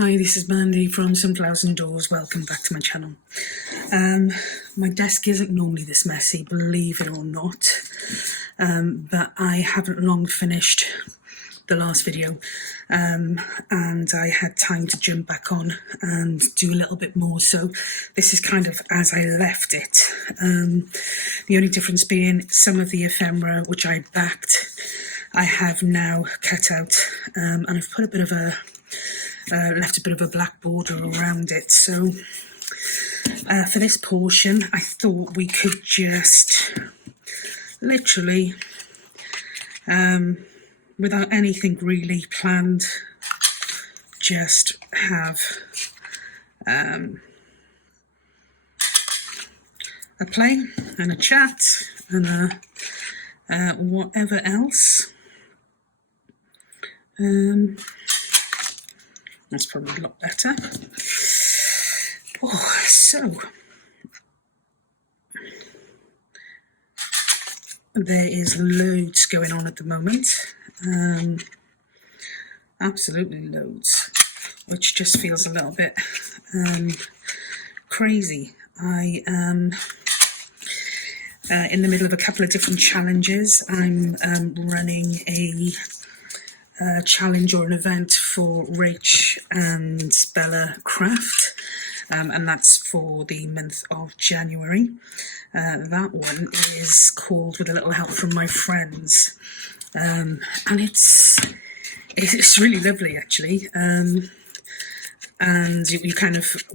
Hi, this is Mandy from SunflowersAndDors. Welcome back to my channel. My desk isn't normally this messy, believe it or not, but I haven't long finished the last video, and I had time to jump back on and do a little bit more, so this is kind of as I left it. The only difference being some of the ephemera which I backed I have now cut out, and I've put a bit of a left a bit of a black border around it. So for this portion I thought we could just literally, without anything really planned, just have a play and a chat and a whatever else. That's probably a lot better. Oh, so there is loads going on at the moment. Absolutely loads, which just feels a little bit crazy. I am in the middle of a couple of different challenges. I'm running a challenge or an event for Rach and Bella Craft, and that's for the month of January. That one is called With a Little Help from My Friends, and it's really lovely actually. And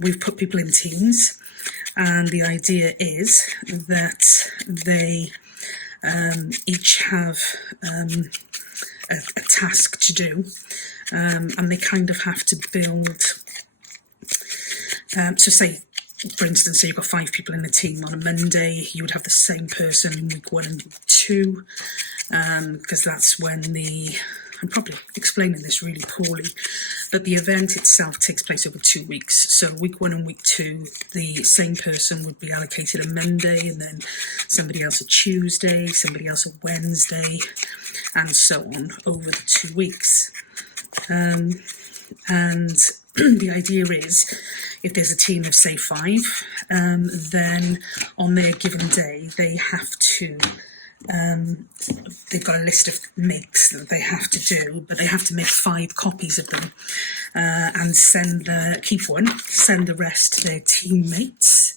we've put people in teams, and the idea is that they each have a task to do, and they kind of have to build, so say for instance, so you've got 5 people in the team. On a Monday you would have the same person in week 1 and week 2, because that's when I'm probably explaining this really poorly, but the event itself takes place over 2 weeks. So week 1 and week 2, the same person would be allocated a Monday, and then somebody else a Tuesday, somebody else a Wednesday, and so on over the 2 weeks. And the idea is, if there's a team of say 5, then on their given day they have to, they've got a list of makes that they have to do, but they have to make 5 copies of them, and keep one, send the rest to their teammates,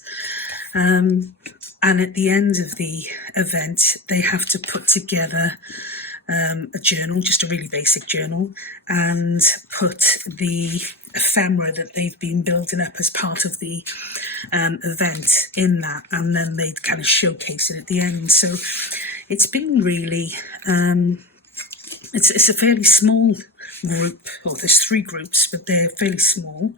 and at the end of the event they have to put together a journal, just a really basic journal, and put the ephemera that they've been building up as part of the event in that, and then they kind of showcase it at the end. So it's been really, it's a fairly small group, or there's 3 groups, but they're fairly small,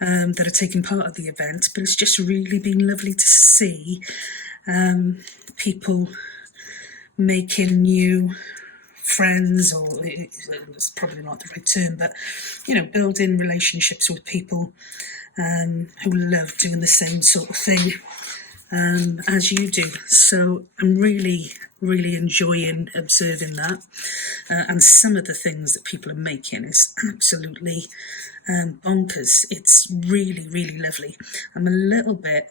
that are taking part of the event, but it's just really been lovely to see people making new friends, or it's probably not the right term, but building relationships with people who love doing the same sort of thing as you do. So I'm really enjoying observing that, and some of the things that people are making is absolutely bonkers. It's really lovely. I'm a little bit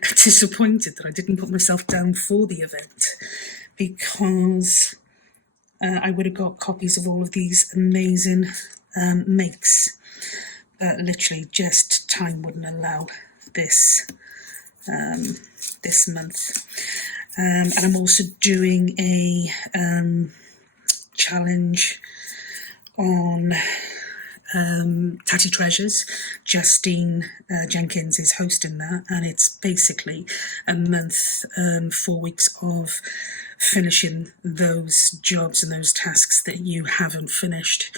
disappointed that I didn't put myself down for the event, because I would have got copies of all of these amazing makes, but literally just time wouldn't allow this this month. And I'm also doing a challenge on Tatty Treasures. Justine Jenkins is hosting that, and it's basically a month, 4 weeks of finishing those jobs and those tasks that you haven't finished.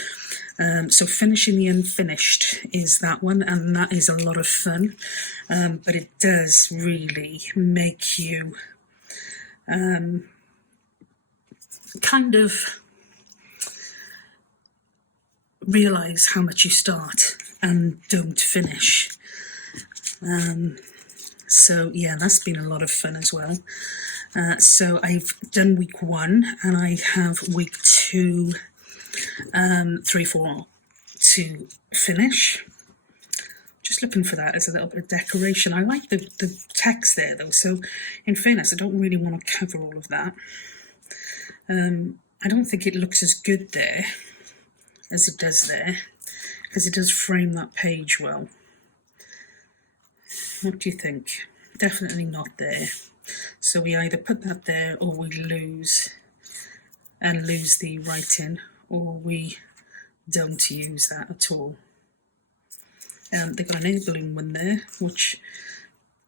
So finishing the unfinished is that one, and that is a lot of fun, but it does really make you kind of realise how much you start and don't finish. So yeah, that's been a lot of fun as well. So I've done week 1, and I have week 2, 3, 4 to finish. Just looking for that as a little bit of decoration. I like the text there though, so in fairness I don't really want to cover all of that. I don't think it looks as good there as it does there, because it does frame that page well. What do you think? Definitely not there. So we either put that there, or we lose the writing, or we don't use that at all. They've got an enabling one there, which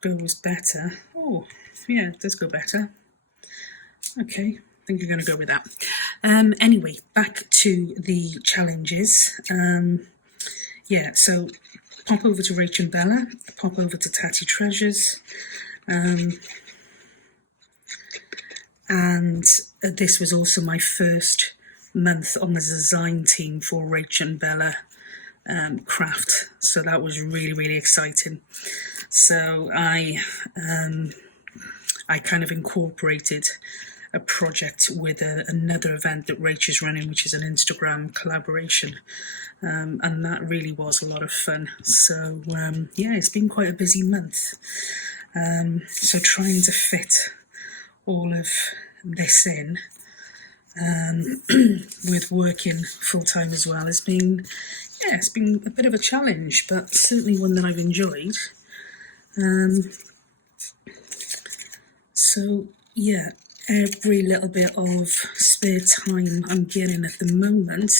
goes better. Oh, yeah, it does go better. Okay, I think you're going to go with that. Anyway, back to the challenges. Yeah, so pop over to Rach and Bella, pop over to Tatty Treasures, and this was also my first month on the design team for Rach and Bella craft, so that was really exciting. So I kind of incorporated a project with another event that Rach is running, which is an Instagram collaboration, and that really was a lot of fun. So yeah, it's been quite a busy month. So trying to fit all of this in with working full-time as well has been, yeah, it's been a bit of a challenge, but certainly one that I've enjoyed. So yeah, every little bit of spare time I'm getting at the moment,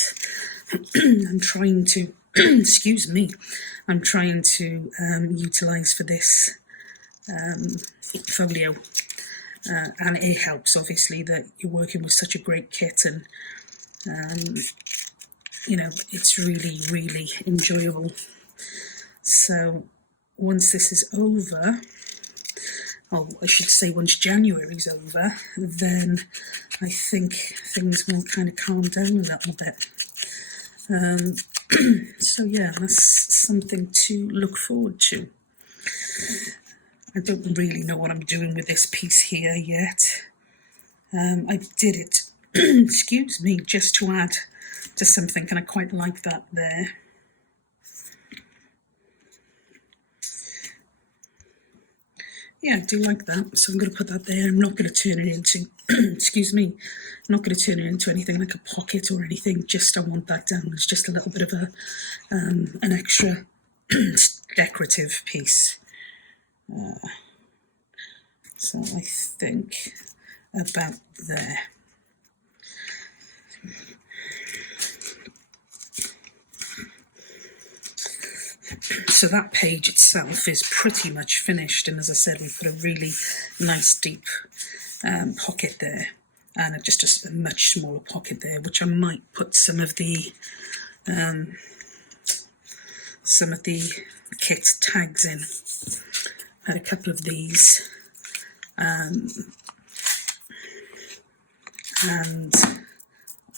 I'm trying to, excuse me, I'm trying to utilise for this folio. And it helps, obviously, that you're working with such a great kit, and you know, it's really enjoyable. So once this is over, oh, I should say once January's over, then I think things will kind of calm down a little bit. So yeah, that's something to look forward to. I don't really know what I'm doing with this piece here yet. I did it, excuse me, just to add to something, and I quite like that there. Yeah, I do like that, so I'm going to put that there. I'm not going to turn it into, excuse me, I'm not going to turn it into anything like a pocket or anything, just I want that down as just a little bit of a an extra decorative piece. So I think about there. So that page itself is pretty much finished, and as I said, we put a really nice deep pocket there, and just a much smaller pocket there, which I might put some of the kit tags in. I had a couple of these, and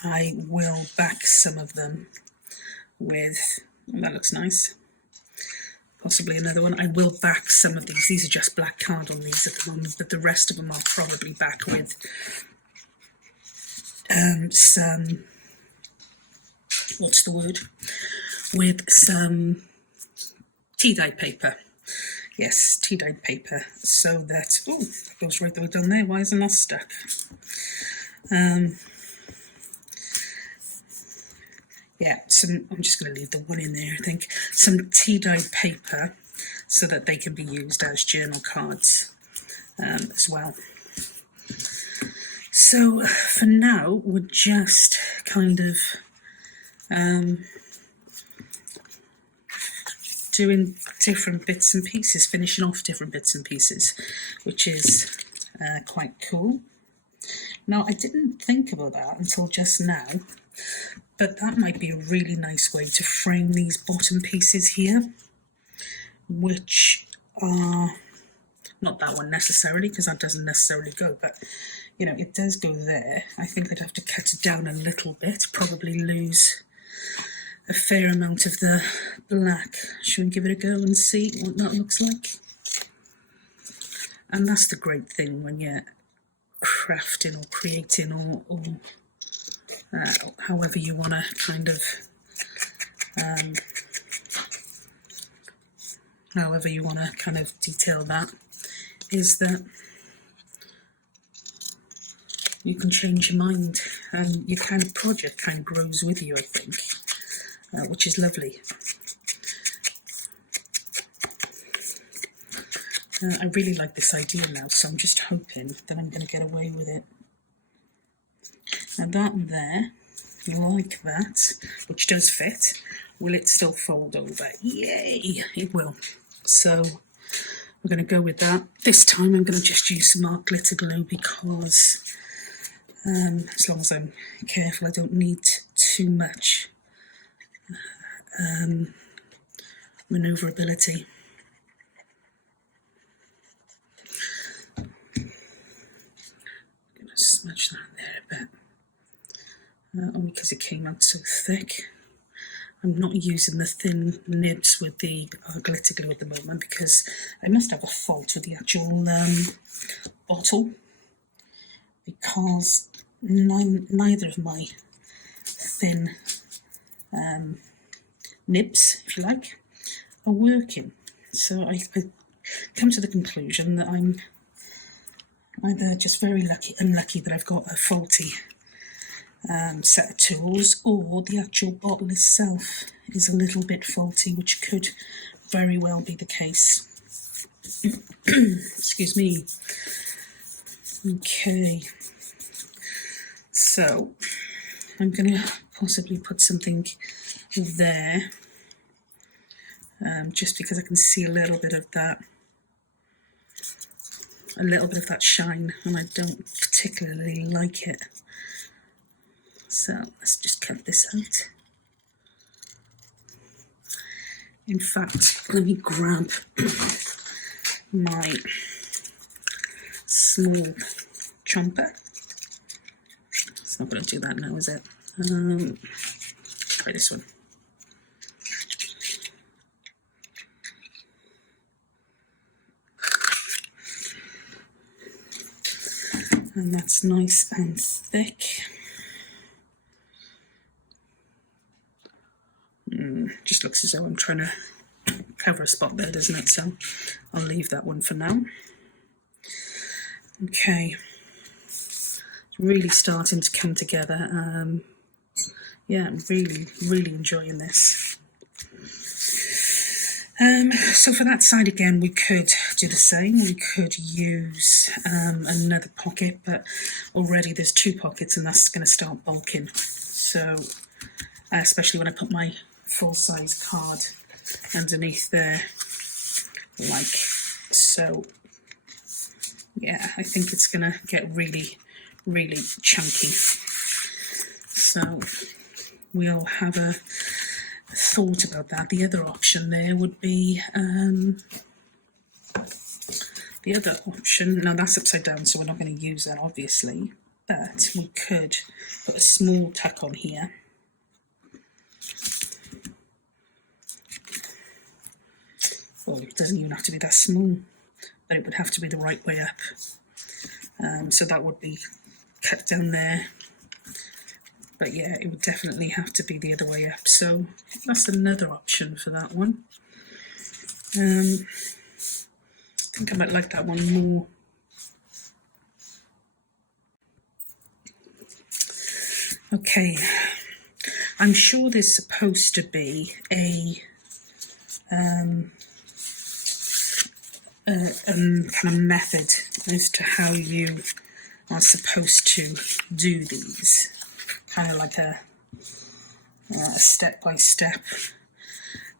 I will back some of them with, oh, that looks nice, possibly another one. I will back some of these. These are just black card on these at the moment, but the rest of them I'll probably back with some, what's the word, with some tea-dyed paper. Yes, tea-dyed paper, so that, oh, that goes right the way down there. Why isn't that stuck? Yeah, I'm just going to leave the one in there, I think. Some tea-dyed paper, so that they can be used as journal cards as well. So for now, we're just kind of doing different bits and pieces, finishing off different bits and pieces, which is quite cool. Now, I didn't think about that until just now, but that might be a really nice way to frame these bottom pieces here, which are not that one necessarily, because that doesn't necessarily go, but you know, it does go there. I think I'd have to cut it down a little bit, probably lose a fair amount of the black. Should we give it a go and see what that looks like? And that's the great thing when you're crafting or creating or however you want to kind of however you want to kind of detail that, is that you can change your mind, and your kind of project kind of grows with you, I think, which is lovely. I really like this idea now, so I'm just hoping that I'm going to get away with it. Now that there, like that, which does fit, will it still fold over? Yay, it will. So we're going to go with that. This time I'm going to just use some art glitter glue because as long as I'm careful, I don't need too much manoeuvrability. I'm going to smudge that there a bit. Only because it came out so thick. I'm not using the thin nibs with the glitter glue at the moment because I must have a fault with the actual bottle, because neither of my thin nibs, if you like, are working. So I come to the conclusion that I'm either just very unlucky that I've got a faulty set of tools, or the actual bottle itself is a little bit faulty, which could very well be the case. Excuse me. Okay, so I'm going to possibly put something there, just because I can see a little bit of that shine, and I don't particularly like it. So let's just cut this out. In fact, let me grab my small chomper. It's not going to do that now, is it? Try this one. And that's nice and thick. Just looks as though I'm trying to cover a spot there, doesn't it? So I'll leave that one for now. Okay, it's really starting to come together. Yeah, I'm really enjoying this. So for that side again, we could do the same. We could use another pocket, but already there's two pockets and that's going to start bulking. So especially when I put my full-size card underneath there, like so. Yeah, I think it's going to get really chunky. So we'll have a thought about that. The other option there would be now that's upside down, so we're not going to use that obviously, but we could put a small tuck on here. Well, it doesn't even have to be that small, but it would have to be the right way up. So that would be cut down there. But yeah, it would definitely have to be the other way up. So that's another option for that one. I think I might like that one more. Okay, I'm sure there's supposed to be a kind of method as to how you are supposed to do these, kind of like a step-by-step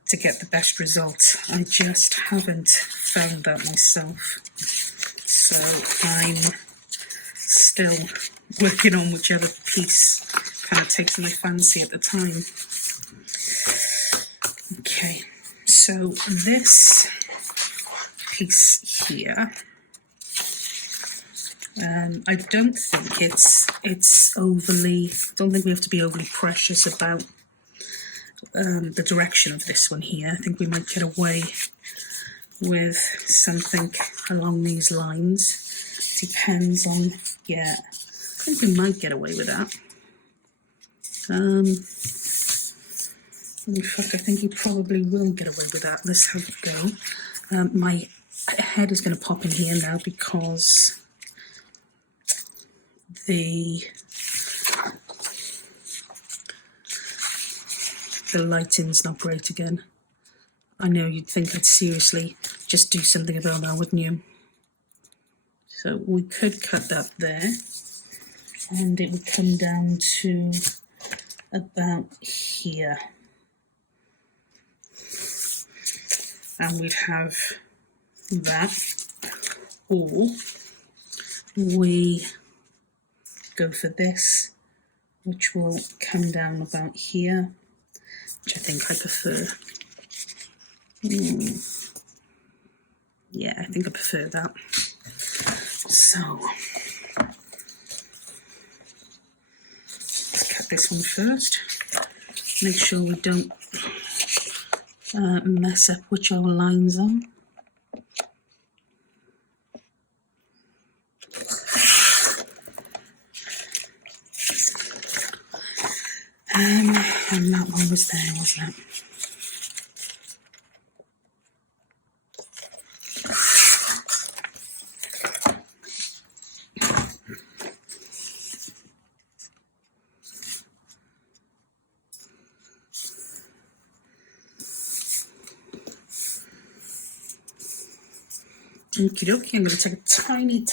to get the best results. I just haven't found that myself, so I'm still working on whichever piece kind of takes my fancy at the time. Okay, so this piece here, I don't think it's overly, don't think we have to be overly precious about the direction of this one here. I think we might get away with something along these lines. Depends on, yeah, I think we might get away with that. In fact, I think you probably will get away with that. Let's have a go. My head is going to pop in here now because the lighting's not great again. I know you'd think I'd seriously just do something about that, wouldn't you? So we could cut that there, and it would come down to about here. And we'd have that, or we go for this, which will come down about here, which I think I prefer. Yeah, I think I prefer that. So let's cut this one first. Make sure we don't mess up which our lines are. And that one was there, wasn't it? Okie dokie, I'm going to take a tiny,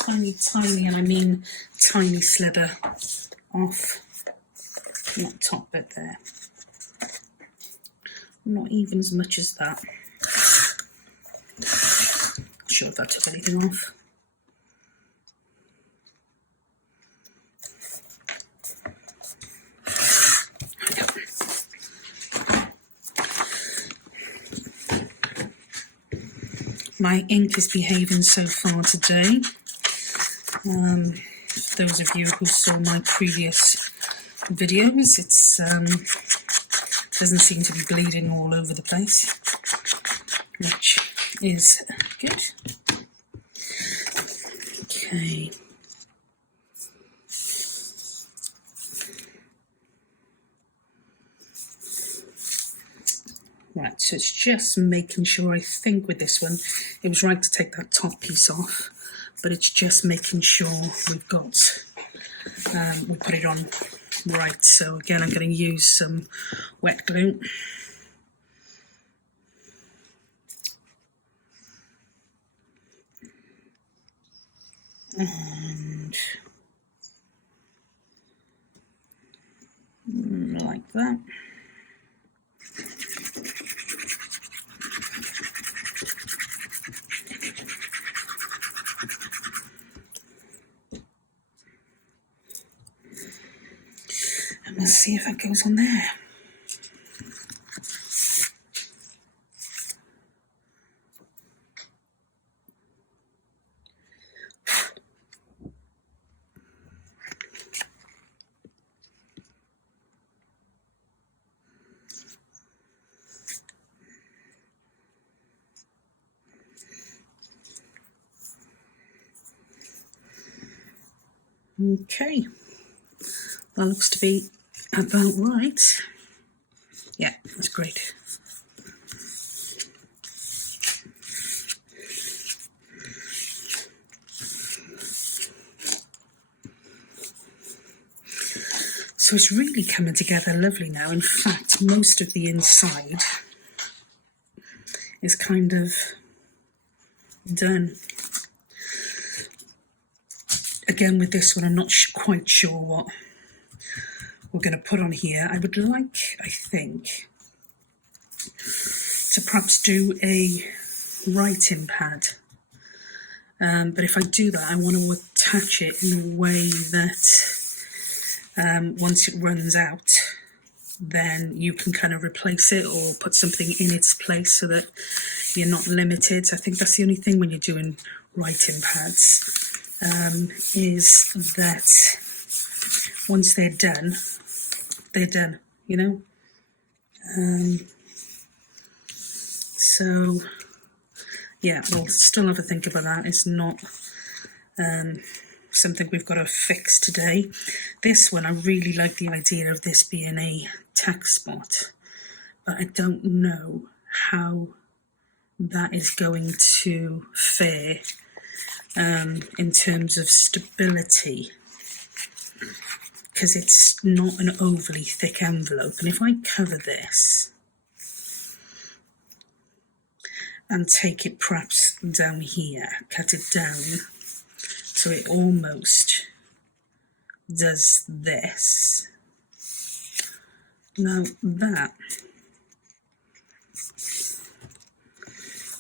and I mean tiny slither off that top bit there. Not even as much as that. Not sure if that took anything off. My ink is behaving so far today. Those of you who saw my previous videos, it's doesn't seem to be bleeding all over the place, which is good. Okay. Right, so it's just making sure, I think with this one, it was right to take that top piece off, but it's just making sure we've got, we put it on right. So again, I'm going to use some wet glue. And like that. And we'll see if that goes on there. Okay, that looks to be about right. Yeah, that's great. So it's really coming together lovely now. In fact, most of the inside is kind of done. Again, with this one, I'm not quite sure what we're going to put on here. I would like, I think, to perhaps do a writing pad. But if I do that, I want to attach it in a way that once it runs out, then you can kind of replace it or put something in its place so that you're not limited. I think that's the only thing when you're doing writing pads, is that once they're done, you know? So, yeah, we'll still have a think about that. It's not something we've got to fix today. This one, I really like the idea of this being a tack spot, but I don't know how that is going to fare in terms of stability, because it's not an overly thick envelope. And if I cover this and take it perhaps down here, cut it down so it almost does this. Now that,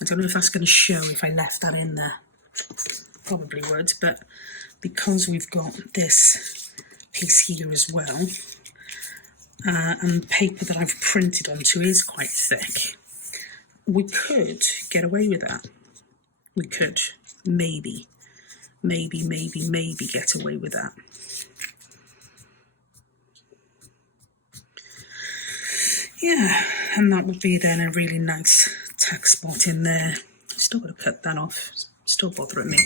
I don't know if that's going to show if I left that in there. Probably would, but because we've got this piece here as well, and the paper that I've printed onto is quite thick, we could get away with that. We could maybe get away with that. Yeah, and that would be then a really nice tack spot in there. Still got to cut that off, still bothering me.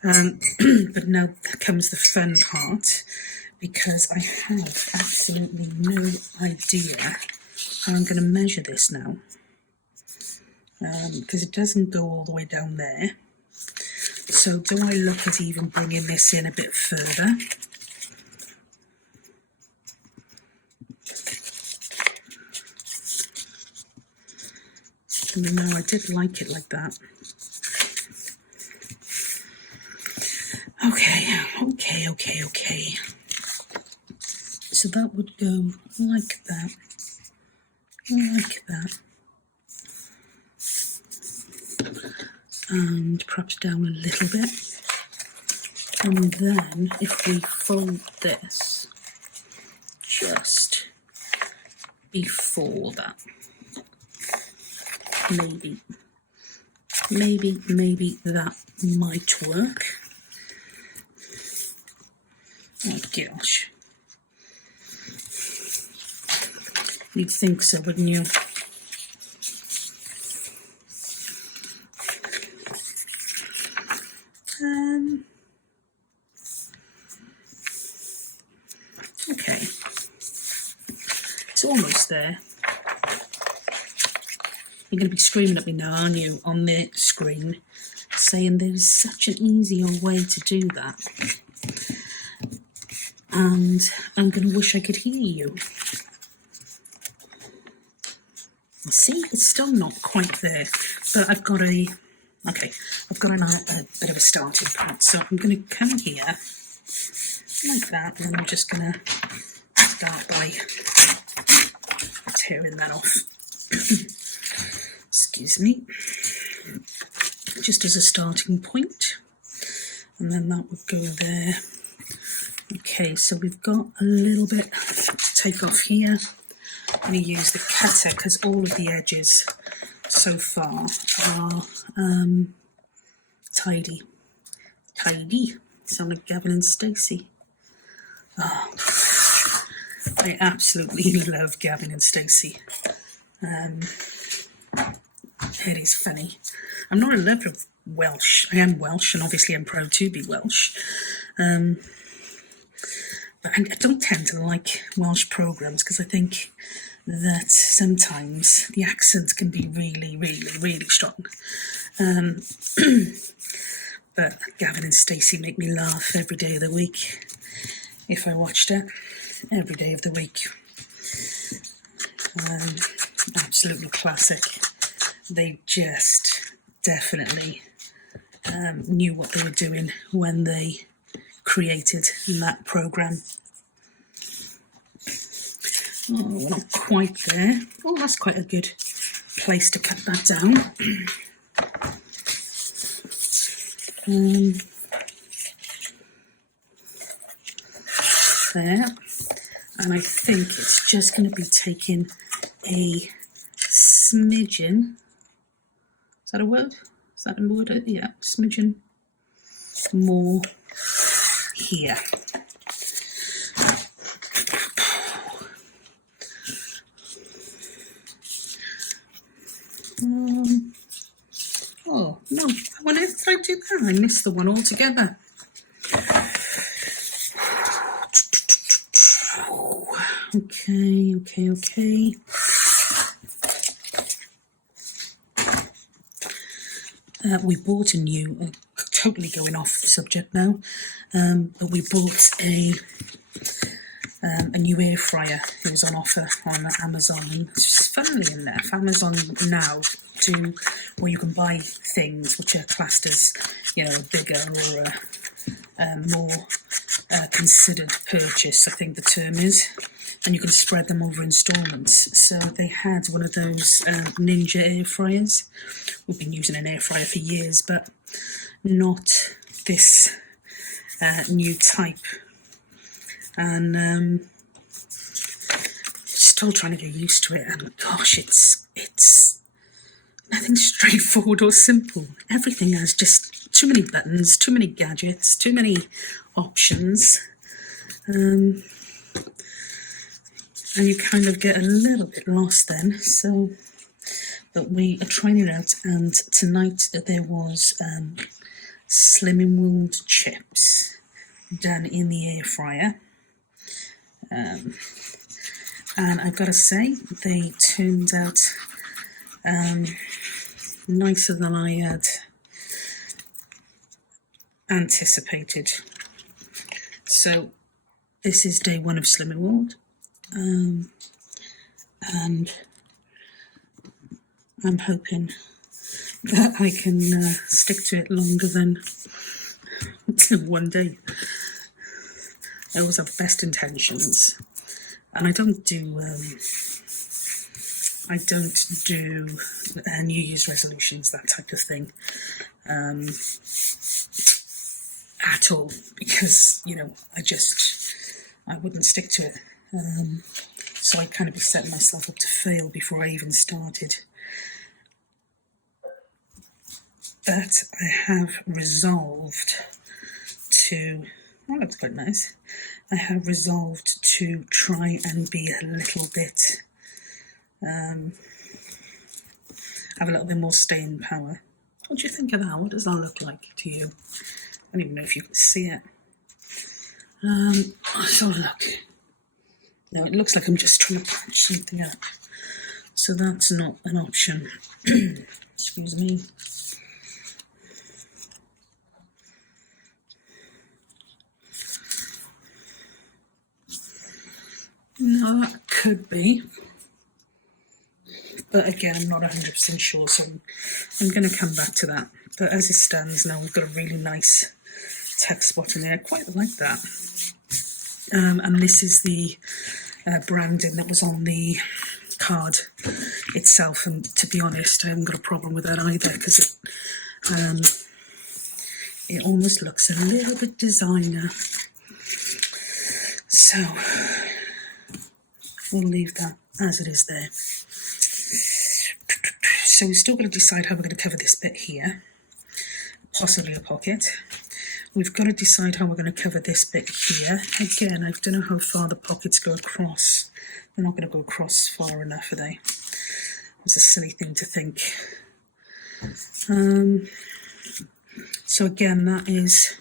But now comes the fun part, because I have absolutely no idea how I'm going to measure this now, because it doesn't go all the way down there. So do I look at even bringing this in a bit further? And no, I did like it like that. Okay. So that would go like that, and perhaps down a little bit. And then if we fold this just before that, maybe that might work. Oh gosh. You'd think so, wouldn't you? Okay. It's almost there. You're going to be screaming at me now, aren't you, on the screen, saying there's such an easier way to do that. And I'm going to wish I could hear you. See, it's still not quite there, but I've got a bit of a starting point. So I'm going to come here like that, and I'm just going to start by tearing that off. Excuse me. Just as a starting point, and then that would go there. Okay, so we've got a little bit to take off here. I'm going to use the cutter because all of the edges so far are tidy. Sound like Gavin and Stacey. Oh, I absolutely love Gavin and Stacey. It is funny. I'm not a lover of Welsh. I am Welsh, and obviously I'm proud to be Welsh. But I don't tend to like Welsh programmes because I think that sometimes the accent can be really strong. But Gavin and Stacey make me laugh every day of the week. If I watched it, every day of the week. Absolutely classic. They just definitely knew what they were doing when they created that programme. Oh, we're not quite there. Oh, that's quite a good place to cut that down. There. And I think it's just going to be taking a smidgen. Is that a word? Is that a word? Yeah, smidgen more here. Oh, no, when did I do that? I missed the one altogether. Okay. We bought a new, totally going off the subject now, but we bought a new air fryer. It was on offer on Amazon. Funnily enough, Amazon now do where you can buy things which are classed as, you know, bigger or more considered purchase, I think the term is, and you can spread them over instalments. So they had one of those Ninja air fryers. We've been using an air fryer for years, but not this new type. And still trying to get used to it. And gosh, it's nothing straightforward or simple. Everything has just too many buttons, too many gadgets, too many options. And you kind of get a little bit lost then. So, but we are trying it out, and tonight there was Slimming World chips done in the air fryer. And I've got to say, they turned out nicer than I had anticipated. So this is day one of Slimming World, and I'm hoping that I can stick to it longer than one day. I always have best intentions, and I don't do New Year's resolutions, that type of thing, at all, because, you know, I wouldn't stick to it. So I'd kind of be setting myself up to fail before I even started. But I have resolved to, well, that's quite nice. I have resolved to try and be a little bit, have a little bit more staying power. What do you think of that? What does that look like to you? I don't even know if you can see it. Let's have a look. No, it looks like I'm just trying to patch something up. So that's not an option. Excuse me. No, that could be. But again, I'm not 100% sure, so I'm going to come back to that. But as it stands now, we've got a really nice text spot in there. I quite like that. And this is the branding that was on the card itself. And to be honest, I haven't got a problem with that either, because it almost looks a little bit designer. So we'll leave that as it is there. So we've still got to decide how we're going to cover this bit here, possibly a pocket. We've got to decide how we're going to cover this bit here. Again, I don't know how far the pockets go across. They're not going to go across far enough, are they? It's a silly thing to think. So again, that is,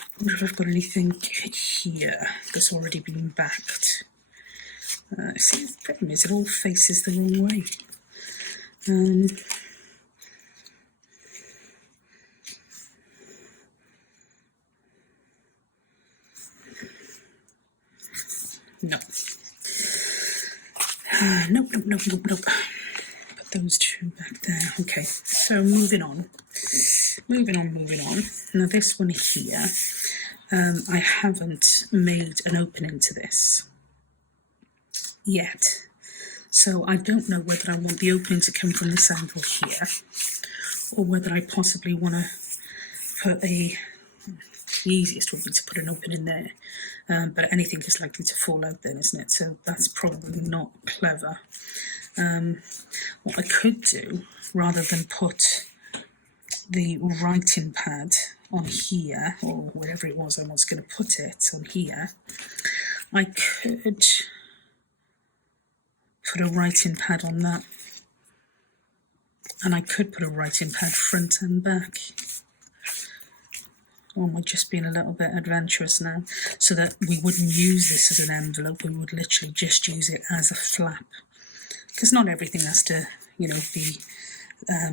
I wonder if I've got anything here that's already been backed. See, the problem is it all faces the wrong way. No. Nope. Put those two back there. Okay, so moving on. Now this one here, I haven't made an opening to this yet. So I don't know whether I want the opening to come from this angle here, or whether I possibly want to put the easiest would be to put an opening there. But anything is likely to fall out then, isn't it? So that's probably not clever. What I could do, rather than put the writing pad on here, or wherever it was I was going to put it on here, I could put a writing pad on that, and I could put a writing pad front and back. or am I just being a little bit adventurous now? So that we wouldn't use this as an envelope, we would literally just use it as a flap. Because not everything has to, you know, be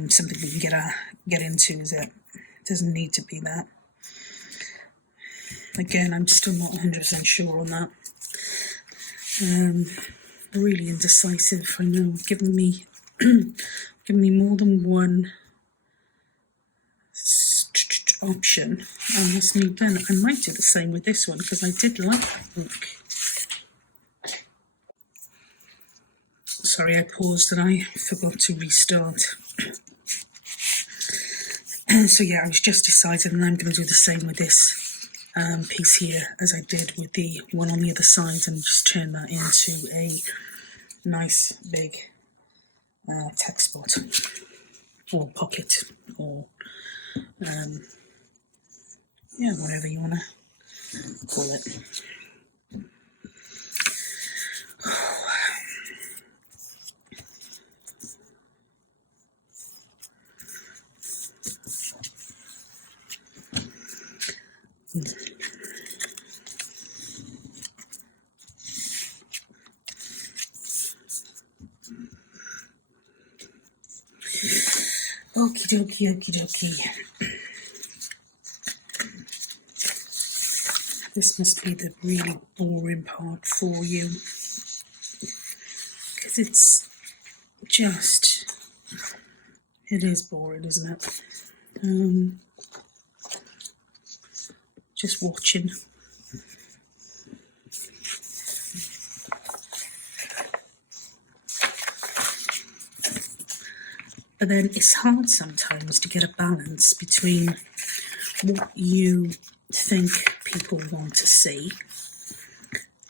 something we can get into, is it? It doesn't need to be that. Again, I'm still not 100% sure on that. Really indecisive, I know, giving me more than one option on this new pen. I might do the same with this one, because I did like that book. Sorry, I paused and I forgot to restart. So yeah, I was just deciding, and I'm going to do the same with this piece here as I did with the one on the other side, and just turn that into a nice big text spot or pocket, or yeah, whatever you want to call it. Okie dokie, okie dokie. This must be the really boring part for you, because it's just, it is boring, isn't it? Just watching. But then it's hard sometimes to get a balance between what you think people want to see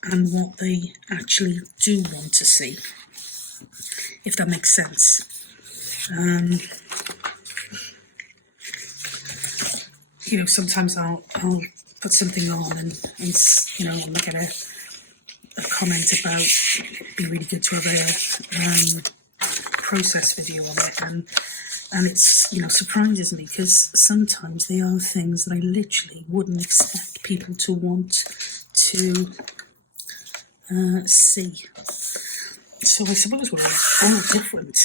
and what they actually do want to see, if that makes sense. You know, sometimes I'll put something on and you know, I'll get a comment about it'd be really good to have a process video of it, and it's, you know, surprises me, because sometimes they are things that I literally wouldn't expect people to want to see. So I suppose we're all different,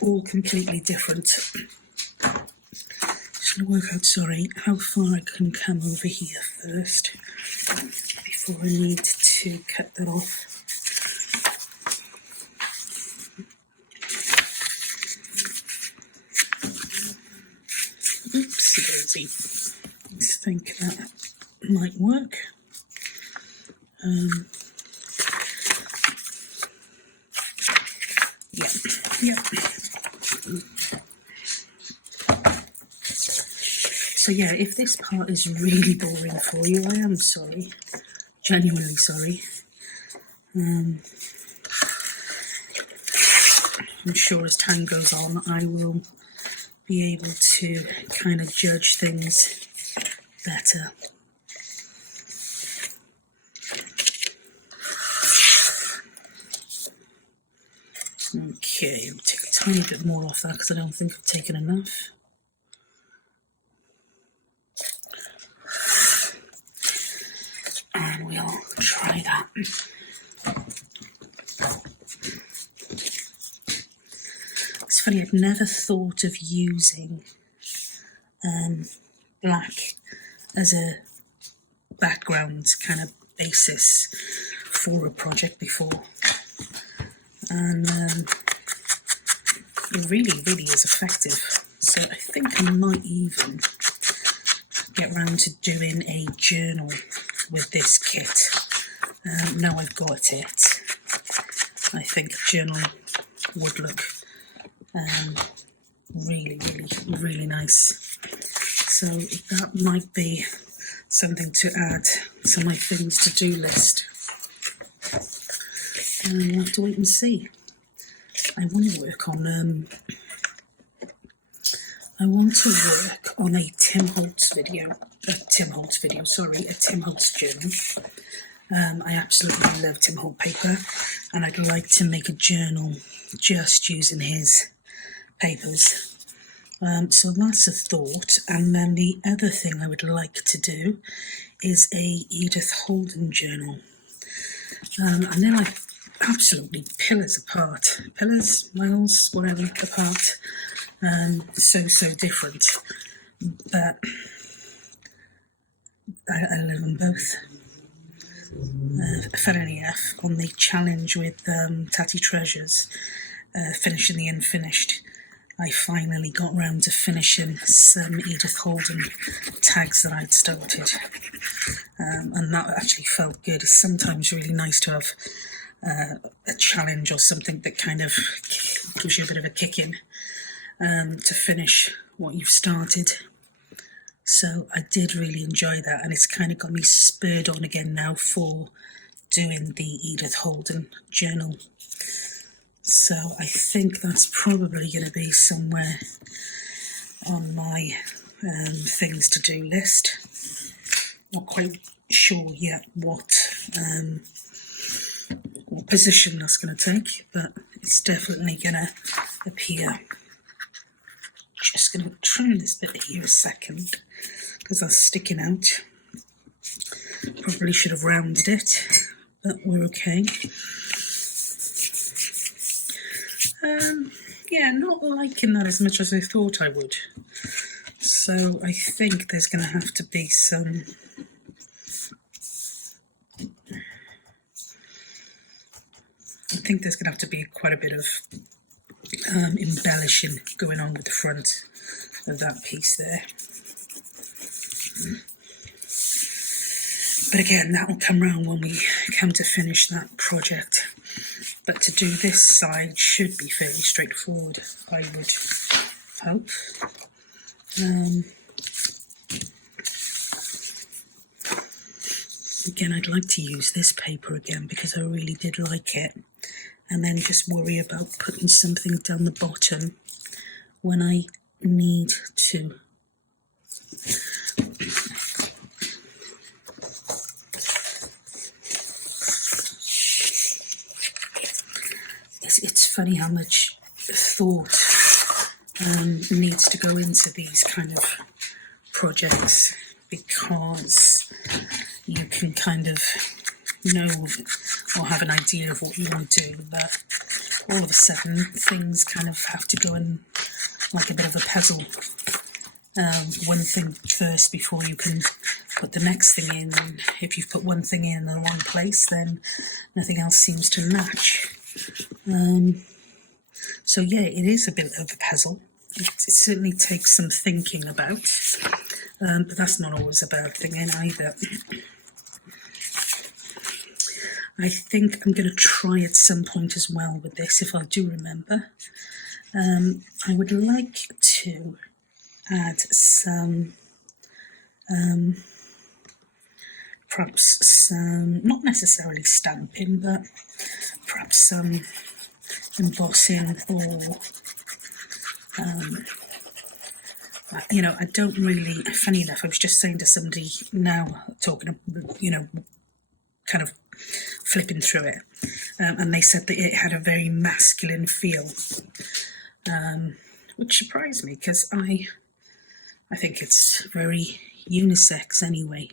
all completely different. Just going to work out, sorry, how far I can come over here first before I need to cut that off. Oopsie daisy. Let's think that might work. Yeah. So yeah, if this part is really boring for you, I am sorry. Genuinely sorry. I'm sure as time goes on, I will be able to kind of judge things better. Okay, I'll take a tiny bit more off that because I don't think I've taken enough. And we'll try that. It's funny, I've never thought of using black as a background kind of basis for a project before. And it really, really is effective. So I think I might even get round to doing a journal with this kit. Now I've got it, I think a journal would look really, really, really nice. So that might be something to add to my things to do list. And we'll have to wait and see. I want to work on a Tim Holtz journal. I absolutely love Tim Holt paper, and I'd like to make a journal just using his papers. So that's a thought. And then the other thing I would like to do is a Edith Holden journal. And they're like absolutely pillars apart. Pillars, miles, whatever, apart. So different. But I love them both. Funnily enough, on the challenge with Tatty Treasures, finishing the unfinished, I finally got round to finishing some Edith Holden tags that I'd started, and that actually felt good. It's sometimes really nice to have a challenge or something that kind of gives you a bit of a kick in to finish what you've started. So I did really enjoy that, and it's kind of got me spurred on again now for doing the Edith Holden journal. So I think that's probably going to be somewhere on my things to do list. Not quite sure yet what position that's going to take, but it's definitely going to appear. Just going to trim this bit here a second because that's sticking out. Probably should have rounded it, but we're okay. Yeah, not liking that as much as I thought I would. So I think there's going to have to be some quite a bit of embellishing going on with the front of that piece there. But again, that will come round when we come to finish that project. But to do this side should be fairly straightforward, I would hope. Again, I'd like to use this paper again because I really did like it. And then just worry about putting something down the bottom when I need to. It's funny how much thought needs to go into these kind of projects, because you can kind of know or have an idea of what you want to do, but all of a sudden things kind of have to go in like a bit of a puzzle. One thing first before you can put the next thing in, and if you've put one thing in the wrong place, then nothing else seems to match. So yeah, it is a bit of a puzzle. It certainly takes some thinking about, but that's not always a bad thing either. I think I'm going to try at some point as well with this, if I do remember. I would like to add some, perhaps some, not necessarily stamping, but perhaps some embossing or, you know, I don't really, funny enough, I was just saying to somebody now, talking, you know, kind of flipping through it, and they said that it had a very masculine feel, which surprised me because I think it's very unisex anyway.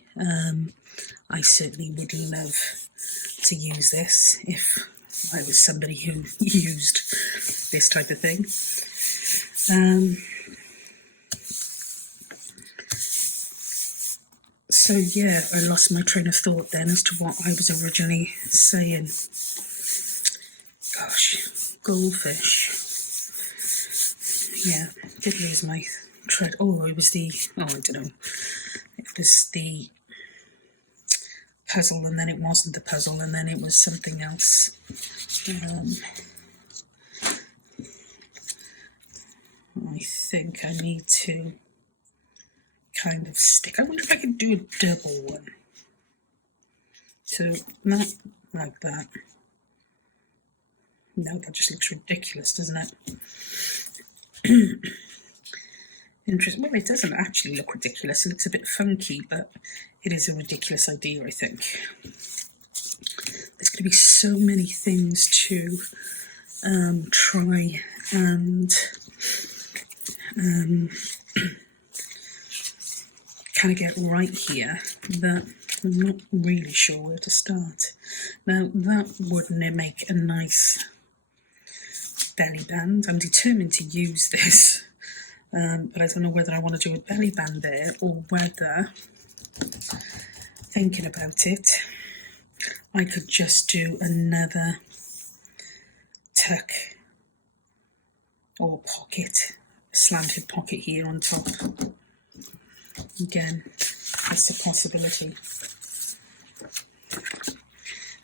I certainly would love to use this if I was somebody who used this type of thing. So yeah, I lost my train of thought then as to what I was originally saying. Gosh, goldfish. Yeah, did lose my thread. Oh, it was the, oh, I don't know. It was the puzzle, and then it wasn't the puzzle, and then it was something else. I think I need to kind of stick. I wonder if I could do a double one. So not like that. No, that just looks ridiculous, doesn't it? Interesting. Well, it doesn't actually look ridiculous. It looks a bit funky, but it is a ridiculous idea, I think. There's going to be so many things to try and kind of get right here, but I'm not really sure where to start. Now that wouldn't make a nice belly band. I'm determined to use this, but I don't know whether I want to do a belly band there or whether, thinking about it, I could just do another tuck or pocket, slanted pocket here on top. Again, that's a possibility,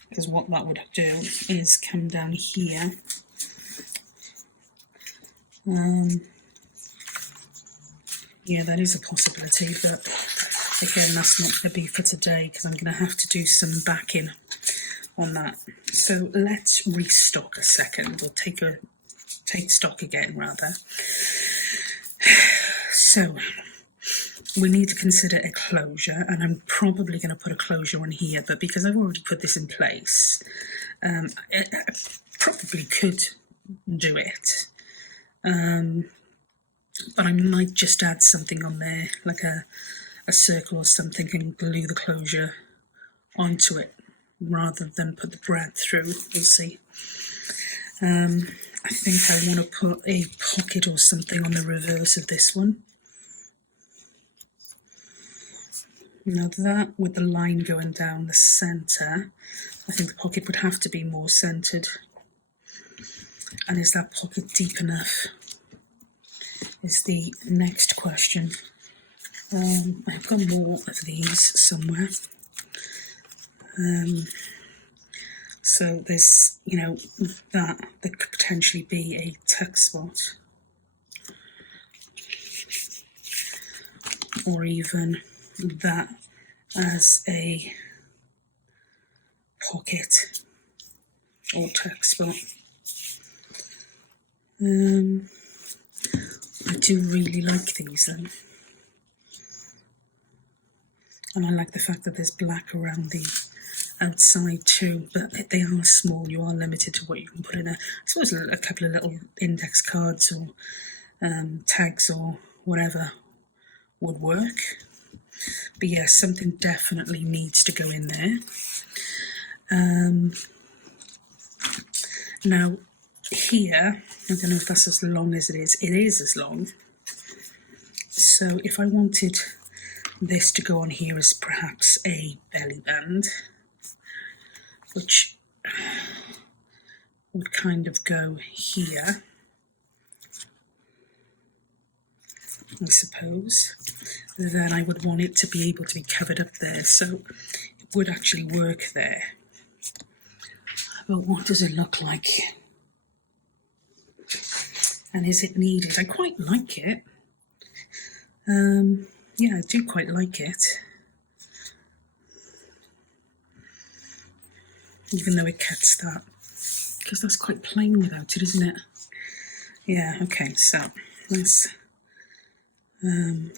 because what that would do is come down here. Yeah, that is a possibility, but again, that's not going to be for today, because I'm going to have to do some backing on that. So let's restock a second, or take stock again, rather. So we need to consider a closure, and I'm probably going to put a closure on here, but because I've already put this in place, I probably could do it. But I might just add something on there, like a circle or something, and glue the closure onto it, rather than put the brad through. We'll see. I think I want to put a pocket or something on the reverse of this one. Now that, with the line going down the centre, I think the pocket would have to be more centred. And is that pocket deep enough? Is the next question. I've got more of these somewhere. So there's, that could potentially be a tuck spot. Or even that as a pocket or tuck spot. I do really like these then. And I like the fact that there's black around the outside too, but they are small. You are limited to what you can put in there. I suppose a couple of little index cards or tags or whatever would work. But yeah, something definitely needs to go in there. Now here, I don't know if that's as long as it is. It is as long. So if I wanted this to go on here as perhaps a belly band, which would kind of go here, I suppose, then I would want it to be able to be covered up there, so it would actually work there. But what does it look like? And is it needed? I quite like it. Yeah, I do quite like it. Even though it cuts that. Because that's quite plain without it, isn't it? Yeah, okay, so let's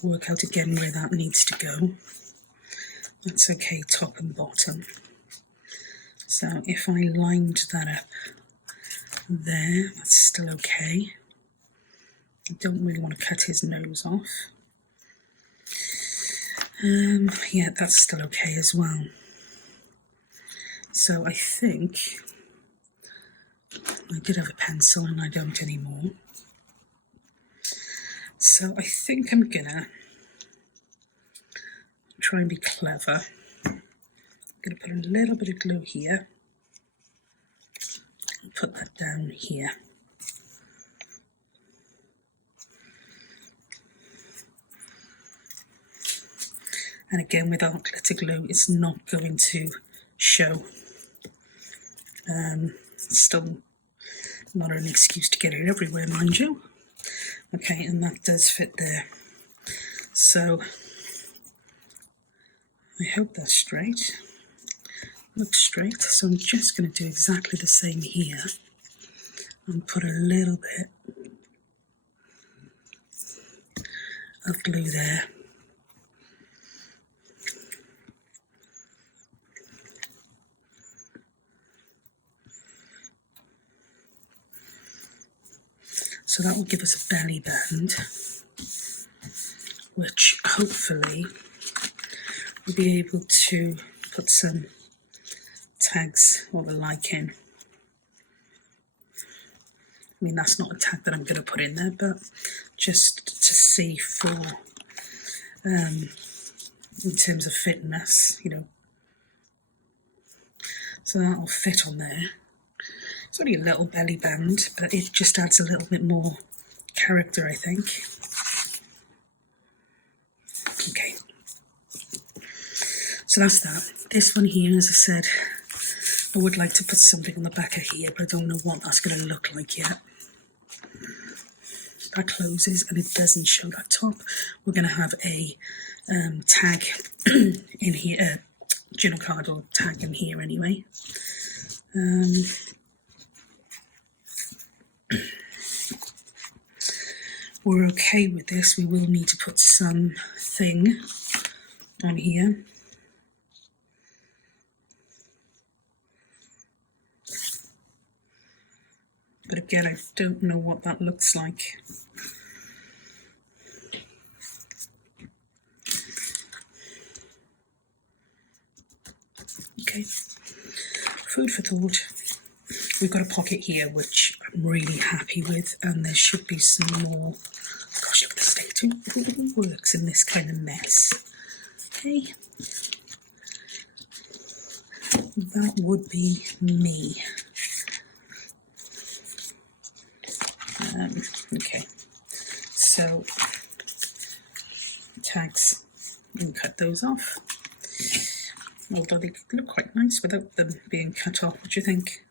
work out again where that needs to go. That's okay, top and bottom. So if I lined that up there, that's still okay. I don't really want to cut his nose off. Yeah, that's still okay as well. So I think I did have a pencil and I don't anymore. So I think I'm gonna try and be clever. I'm gonna put a little bit of glue here and put that down here. And again, with our glitter glue, it's not going to show. Still not an excuse to get it everywhere, mind you. Okay, and that does fit there. So I hope that's straight. Looks straight. So I'm just going to do exactly the same here and put a little bit of glue there. So that will give us a belly band. which hopefully we'll be able to put some tags or the like in. I mean, that's not a tag that I'm going to put in there, but just to see for, in terms of fitness, you know. So that'll fit on there. It's only a little belly band, but it just adds a little bit more character, I think. Okay. So that's that. This one here, as I said, I would like to put something on the back of here, but I don't know what that's going to look like yet. That closes and it doesn't show that top. We're going to have a tag in here, journal card or tag in here anyway. We're okay with this. We will need to put something on here. But again, I don't know what that looks like. Okay, food for thought. We've got a pocket here, which I'm really happy with, and there should be some more. Gosh, look at the state. Who works in this kind of mess? Okay. That would be me. Okay, so tags, and cut those off. Although they look quite nice without them being cut off. What do you think?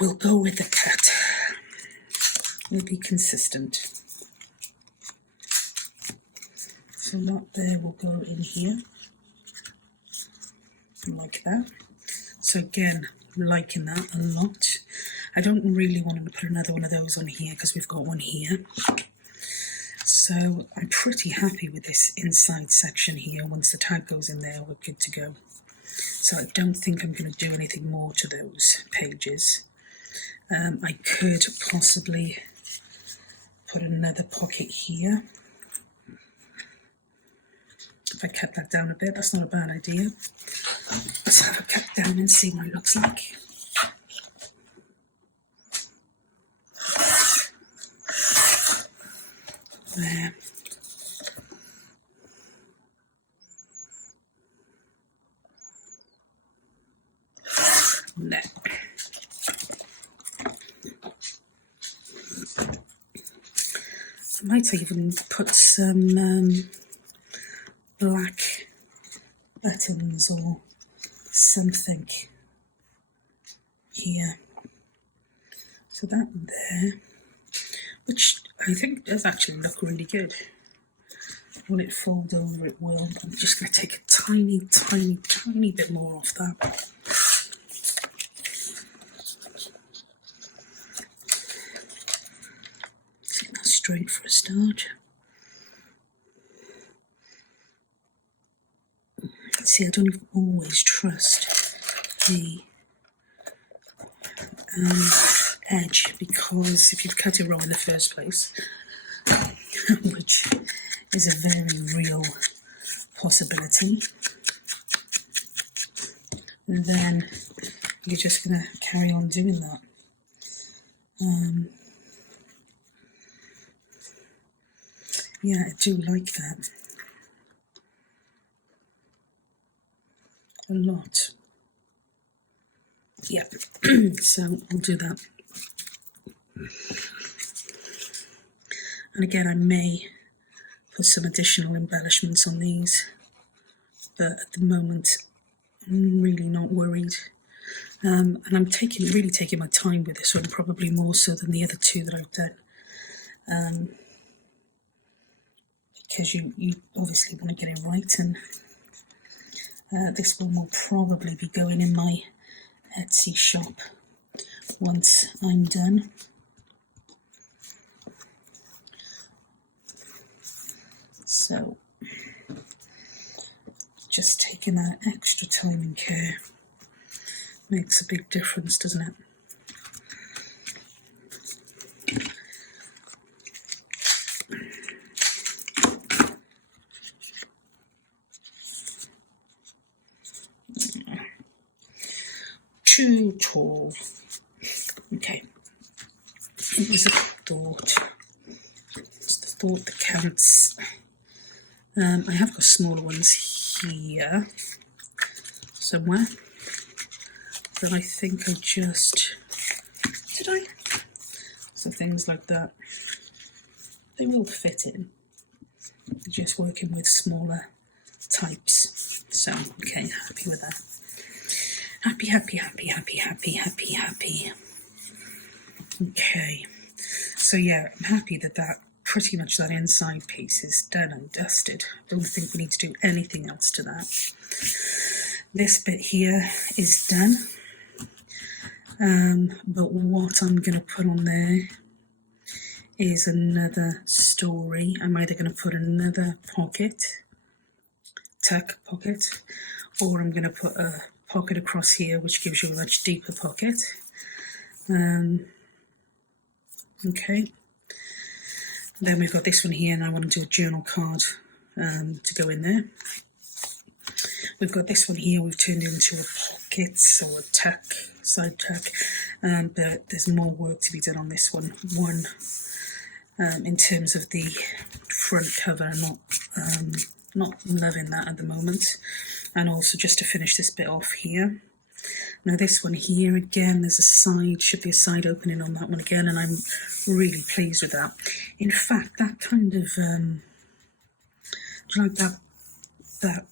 We'll go with the cut. We'll be consistent. So that there will go in here, like that. So again, I'm liking that a lot. I don't really want to put another one of those on here because we've got one here. So I'm pretty happy with this inside section here. Once the tag goes in there, we're good to go. So I don't think I'm going to do anything more to those pages. I could possibly put another pocket here. If I cut that down a bit, that's not a bad idea. Let's have a cut down and see what it looks like. There. There. I might even put some black buttons or something here. So that there, which I think does actually look really good. When it folds over, it will. I'm just going to take a tiny, tiny, tiny bit more off that. Set that straight for a start. See, I don't always trust the edge, because if you've cut it wrong in the first place, which is a very real possibility, then you're just going to carry on doing that. Yeah, I do like that a lot. Yeah, so I'll do that. And again, I may put some additional embellishments on these, but at the moment I'm really not worried. And I'm really taking my time with this one, probably more so than the other two that I've done. Because you obviously want to get it right, and this one will probably be going in my Etsy shop once I'm done. So just taking that extra time and care makes a big difference, doesn't it? It was a thought. It's the thought that counts. I have got smaller ones here somewhere that I think I just... Did I? So things like that, they will fit in. Just working with smaller types. So, okay, happy with that. Happy, happy, happy, happy, happy, happy, happy. Okay, so yeah, I'm happy that pretty much that inside piece is done and dusted. I don't think we need to do anything else to that. This bit here is done. But what I'm going to put on there is another story. I'm either going to put another pocket, tuck pocket, or I'm going to put a pocket across here, which gives you a much deeper pocket. Okay. Then we've got this one here, and I want to do a journal card to go in there. We've got this one here, we've turned into a pocket or a tuck, side tuck, but there's more work to be done on this one. In terms of the front cover, I'm not loving that at the moment. And also just to finish this bit off here. Now this one here, again, there's a side, should be a side opening on that one again, and I'm really pleased with that. In fact, that kind of, do you like that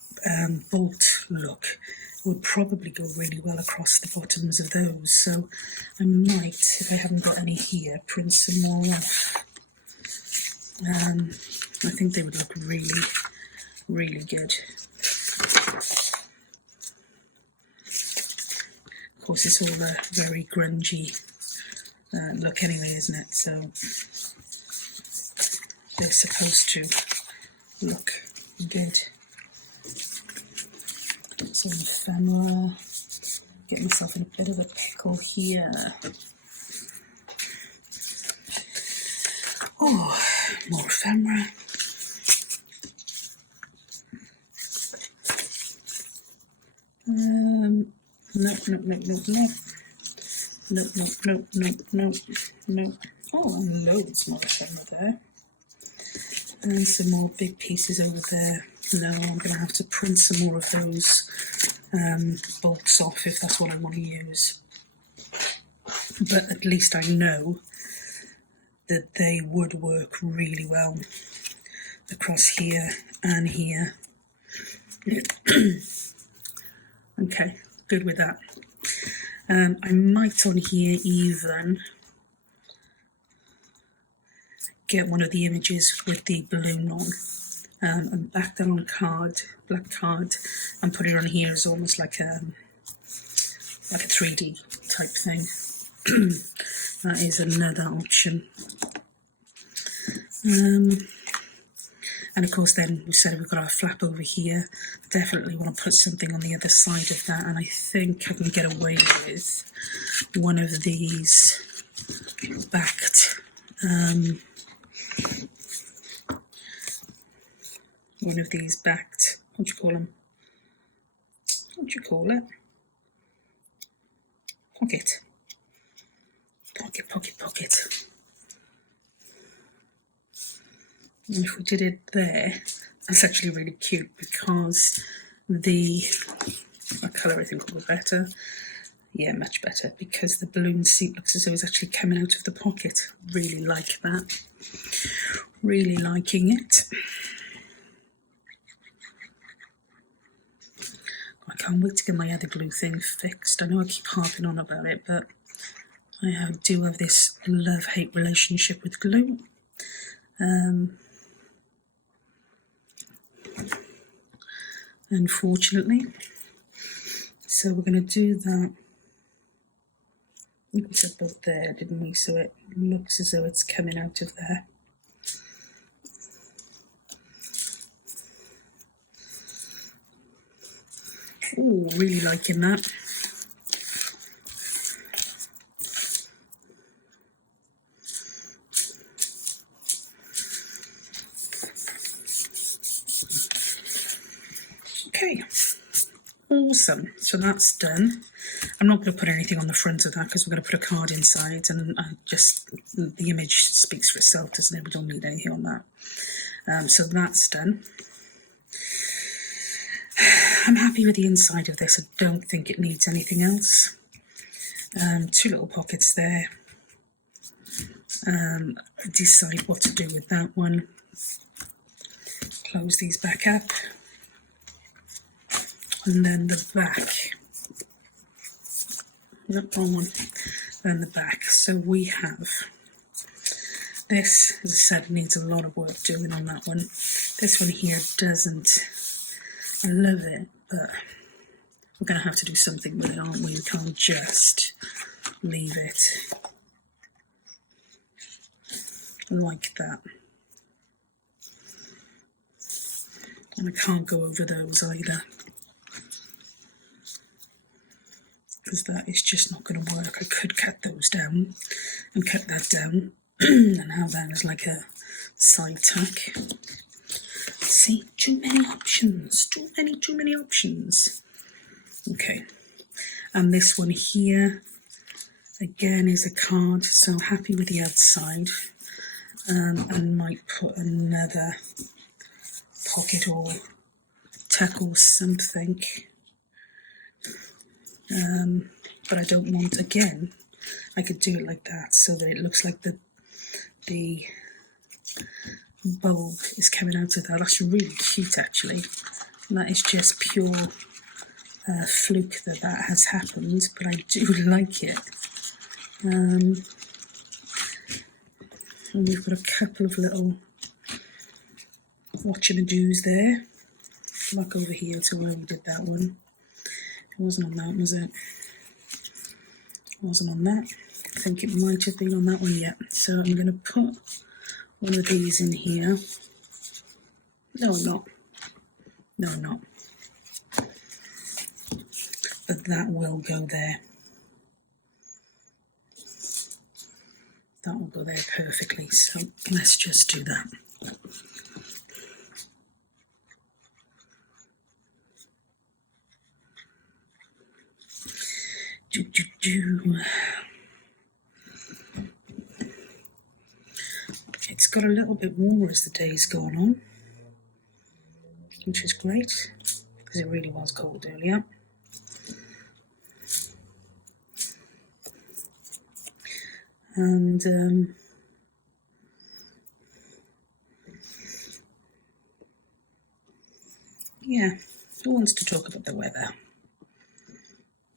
bolt look would probably go really well across the bottoms of those, so I might, if I haven't got any here, print some more off. I think they would look really, really good. Of course, it's all a very grungy look anyway, isn't it? So they're supposed to look good. Some ephemera. Get myself in a bit of a pickle here. Oh, more ephemera. No. Oh, and loads more ephemera there. And some more big pieces over there. No, I'm going to have to print some more of those bolts off if that's what I want to use. But at least I know that they would work really well across here and here. Okay, good with that. I might on here even get one of the images with the balloon on. And back that on card, black card, and put it on here as almost like a 3D type thing. That is another option. And of course then we said we've got our flap over here. Definitely want to put something on the other side of that, and I think I can get away with one of these backed what do you call them? What do you call it? Pocket. And if we did it there, that's actually really cute because what colour I think will be better. Yeah, much better, because the balloon seat looks as though it's actually coming out of the pocket. Really like that. Really liking it. I can't wait to get my other glue thing fixed. I know I keep harping on about it, but I do have this love-hate relationship with glue. Unfortunately. So we're going to do that. I think we said about there, didn't we? So it looks as though it's coming out of there. Oh, really liking that. Okay, awesome. So that's done. I'm not going to put anything on the front of that because we're going to put a card inside, and the image speaks for itself, doesn't it? We don't need anything on that. So that's done. I'm happy with the inside of this. I don't think it needs anything else. 2 little pockets there. Decide what to do with that one. Close these back up. And then the back. Yep, wrong one. Then the back. So we have this, as I said, needs a lot of work doing on that one. This one here doesn't. I love it, but we're going to have to do something with it, aren't we? We can't just leave it like that. And I can't go over those either, because that is just not going to work. I could cut those down and cut that down and have that as like a side tack. See, too many options, too many options. Okay, and this one here, again, is a card, so happy with the outside. And might put another pocket or tack or something. But I don't want, again, I could do it like that so that it looks like the bulb is coming out of that. That's really cute, actually. And that is just pure fluke that has happened, but I do like it. And we've got a couple of little watchamadoos there. Look over here to where we did that one. It wasn't on that, was it? It wasn't on that. I think it might have been on that one yet. So I'm going to put one of these in here. No, I'm not. No, I'm not. But that will go there. That will go there perfectly. So let's just do that. It's got a little bit warmer as the day's gone on, which is great, because it really was cold earlier. And yeah, who wants to talk about the weather?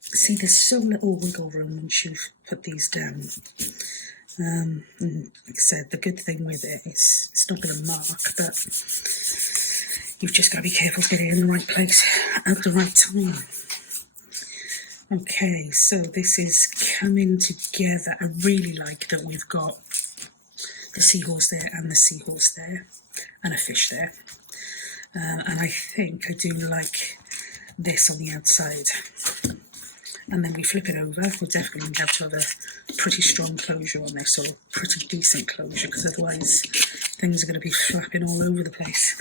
See, there's so little wiggle room once you've put these down. And like I said, the good thing with it is it's not going to mark, but you've just got to be careful to get it in the right place at the right time. Okay, so this is coming together. I really like that we've got the seahorse there and the seahorse there and a fish there. And I think I do like this on the outside. And then we flip it over. We'll definitely have to have a pretty strong closure on this, or a pretty decent closure, because otherwise things are going to be flapping all over the place.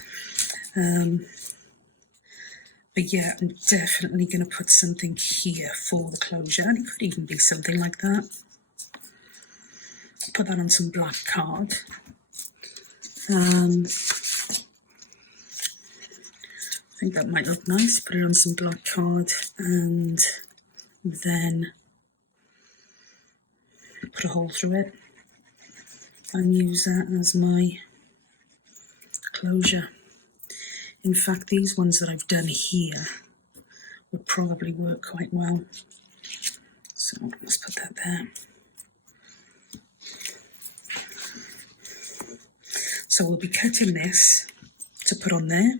But yeah, I'm definitely going to put something here for the closure, and it could even be something like that. Put that on some black card. I think that might look nice. Put it on some black card and then put a hole through it and use that as my closure. In fact, these ones that I've done here would probably work quite well. So let's put that there. So we'll be cutting this to put on there.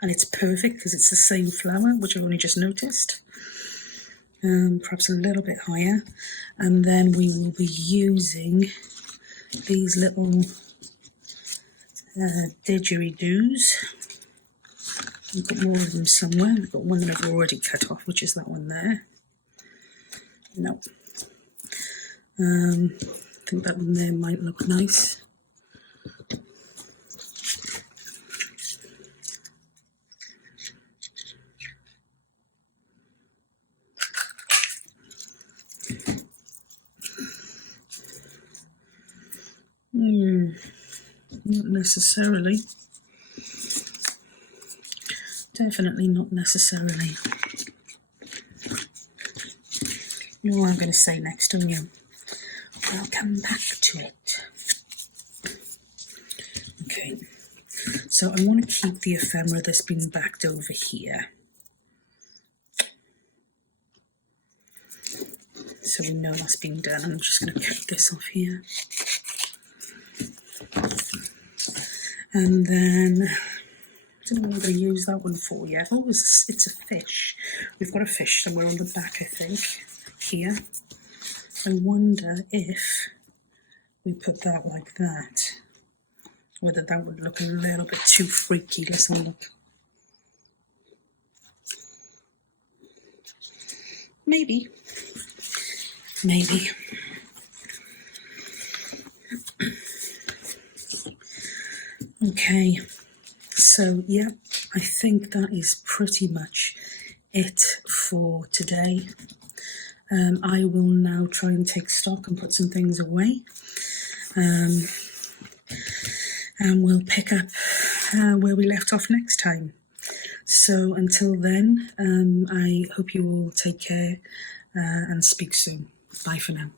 And it's perfect because it's the same flower, which I've only just noticed. Perhaps a little bit higher. And then we will be using these little didgeridoos. We've got more of them somewhere. We've got one that I've already cut off, which is that one there. No. I think that one there might look nice. Not necessarily. Definitely not necessarily. You know what I'm going to say next, don't you? I'll come back to it. Okay, so I want to keep the ephemera that's been backed over here. So we know that's been done. I'm just going to cut this off here. And then, I don't know what I'm going to use that one for yet. Oh, it's a fish. We've got a fish somewhere on the back, I think, here. I wonder if we put that like that, whether that would look a little bit too freaky. Let's have a look. Maybe. Maybe. Okay, so yeah, I think that is pretty much it for today. I will now try and take stock and put some things away. And we'll pick up where we left off next time. So until then, I hope you all take care and speak soon. Bye for now.